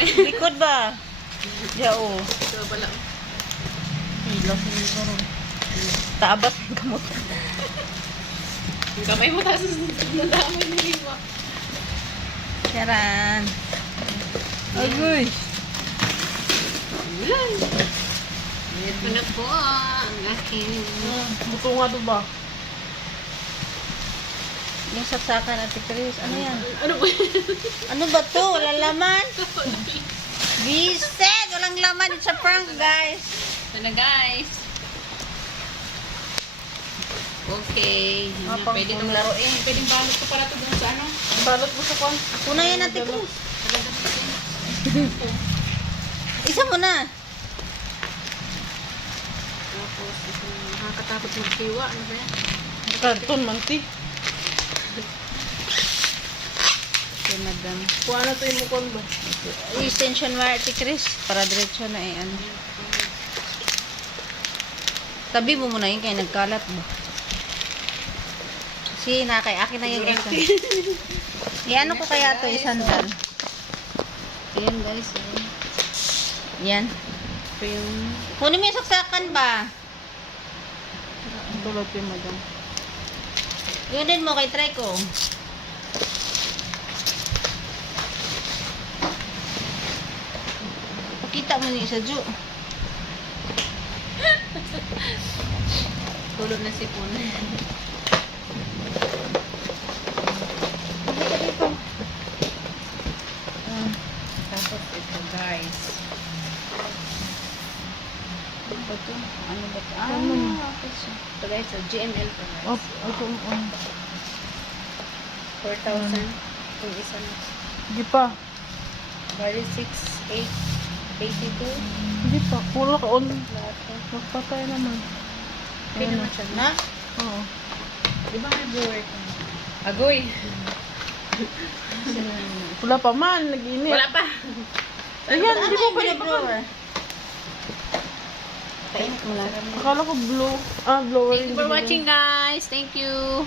be. Likod ba? Yao. Ito pala. Hilaw sa mga karon. Taabas ng kamot. Yung kamay mo taas sa damay ni Lima. Charan. Agoy. Ulan. Ito na po ang aking... Buto nga to ba? Yung saksakan, Ate Chris. Ano yan? Ano ba yan? Ano ba to? Walang laman? Biset! Walang laman. It's a prank, guys. Ito na guys. Okay. Yan na, Pang pwede itong ulam. laruin. Pwedeng balot ko pala ito dun sa ano. Balot mo sa kwan. Ako na yan, Ate Chris. Talaga po. Isa mo na. Tapos, ito nakakatakot magkiwa. Ano ba yan? Karton, manti. Okay, madam. Kung ano ito yung mukon ba? Extension wire, Ate Chris. Para diretso na eh. Ano. Tabi mo muna yun kaya nagkalat ba? Kasi nakay akin na yung isa. Iano ko kaya to isandal. Ayan guys. Yan. Ito yung... Kunin mo yung saksakan ba? Tulad yung madam. Yun din mo kay try ko. Pakita mo yung isa, Ju. Tulog na sipon. Pakita dito. Tapos ito guys. Ano ba ito? Ano ba ito? Okay siya. Ito guys, GML pa guys. Ito. 4,000. Itong isa na. Hindi pa. Bali 6,882. Hindi pa. Puro ka on. Lahat to. Magpatay naman. Okay naman siya. Na? Oo. Di ba may blower ka? Agoy! Wala pa man. Nag-init. Wala pa! Ayan, hindi mo pa blower. Akala ko blower. Thank you for watching guys. Thank you.